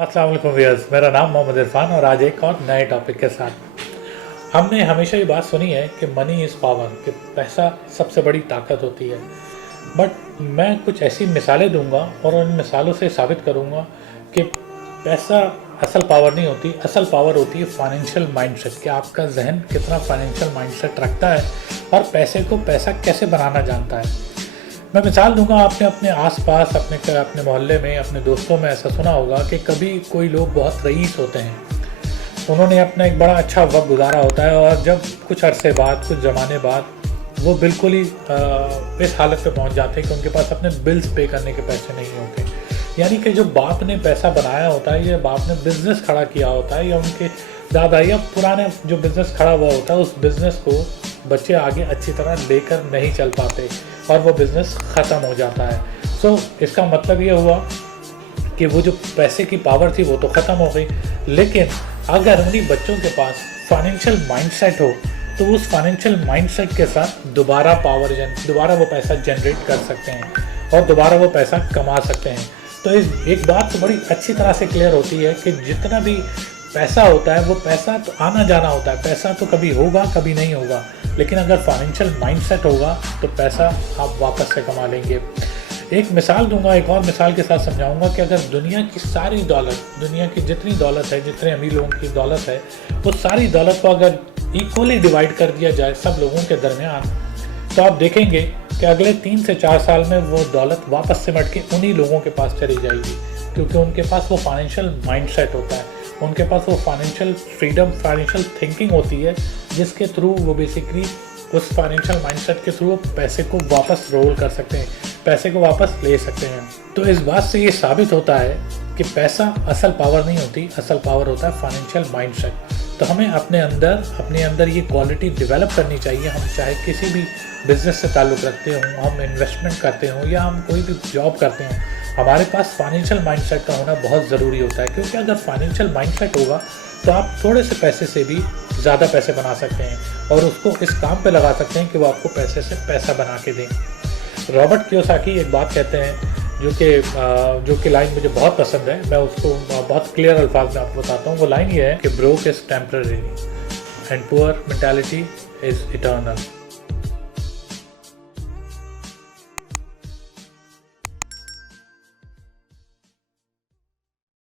अस्सलाम वालेकुम व्यूअर्स, मेरा नाम मोहम्मद इरफान और आज एक और नए टॉपिक के साथ। हमने हमेशा ये बात सुनी है कि मनी इज़ पावर, कि पैसा सबसे बड़ी ताकत होती है। बट मैं कुछ ऐसी मिसालें दूंगा और उन मिसालों से साबित करूंगा कि पैसा असल पावर नहीं होती। असल पावर होती है फाइनेंशियल माइंडसेट, कि आपका जहन कितना फाइनेंशियल माइंडसेट रखता है और पैसे को पैसा कैसे बनाना जानता है। मैं मिसाल दूंगा, आपने अपने आसपास अपने मोहल्ले में, अपने दोस्तों में ऐसा सुना होगा कि कभी कोई लोग बहुत रईस होते हैं, उन्होंने अपना एक बड़ा अच्छा वक्त गुजारा होता है और जब कुछ अरसे बाद, कुछ ज़माने बाद वो बिल्कुल ही इस हालत पे पहुंच जाते हैं कि उनके पास अपने बिल्स पे करने के पैसे नहीं होते। यानी कि जो बाप ने पैसा बनाया होता है, या बाप ने बिज़नेस खड़ा किया होता है, या उनके दादा या पुराने जो बिज़नेस खड़ा हुआ होता है, उस बिज़नेस को बच्चे आगे अच्छी तरह लेकर नहीं चल पाते और वो बिज़नेस ख़त्म हो जाता है। सो इसका मतलब ये हुआ कि वो जो पैसे की पावर थी वो तो ख़त्म हो गई, लेकिन अगर उन्हीं बच्चों के पास फाइनेंशियल माइंडसेट हो तो उस फाइनेंशियल माइंडसेट के साथ दोबारा वो पैसा जनरेट कर सकते हैं और दोबारा वो पैसा कमा सकते हैं। तो एक बात तो बड़ी अच्छी तरह से क्लियर होती है कि जितना भी पैसा होता है वो पैसा तो आना जाना होता है, पैसा तो कभी होगा कभी नहीं होगा, लेकिन अगर फाइनेंशियल माइंडसेट होगा तो पैसा आप वापस से कमा लेंगे। एक मिसाल दूंगा, एक और मिसाल के साथ समझाऊंगा कि अगर दुनिया की सारी दौलत, दुनिया की जितनी दौलत है, जितने अमीर लोगों की दौलत है, वो सारी दौलत को अगर इक्वली डिवाइड कर दिया जाए सब लोगों के दरमियान, तो आप देखेंगे कि अगले 3 से 4 साल में वो दौलत वापस सिमट के उन्हीं लोगों के पास चली जाएगी, क्योंकि उनके पास वो फाइनेंशियल माइंडसेट होता है, उनके पास वो फाइनेंशियल फ्रीडम, फाइनेंशियल थिंकिंग होती है, जिसके थ्रू वो बेसिकली उस फाइनेंशियल माइंडसेट के थ्रू पैसे को वापस रोल कर सकते हैं, पैसे को वापस ले सकते हैं। तो इस बात से ये साबित होता है कि पैसा असल पावर नहीं होती, असल पावर होता है फाइनेंशियल माइंडसेट। तो हमें अपने अंदर ये क्वालिटी डेवलप करनी चाहिए। हम चाहे किसी भी बिज़नेस से ताल्लुक़ रखते हों, हम इन्वेस्टमेंट करते हों या हम कोई भी जॉब करते हों, हमारे पास फाइनेंशियल माइंडसेट का होना बहुत ज़रूरी होता है, क्योंकि अगर फाइनेंशियल माइंडसेट होगा तो आप थोड़े से पैसे से भी ज़्यादा पैसे बना सकते हैं और उसको इस काम पे लगा सकते हैं कि वो आपको पैसे से पैसा बना के दें। रॉबर्ट कियोसाकी एक बात कहते हैं जो कि लाइन मुझे बहुत पसंद है, मैं उसको बहुत क्लियर अल्फाज में आपको बताता हूँ। वो लाइन ये है कि broke is temporary and poor mentality is eternal.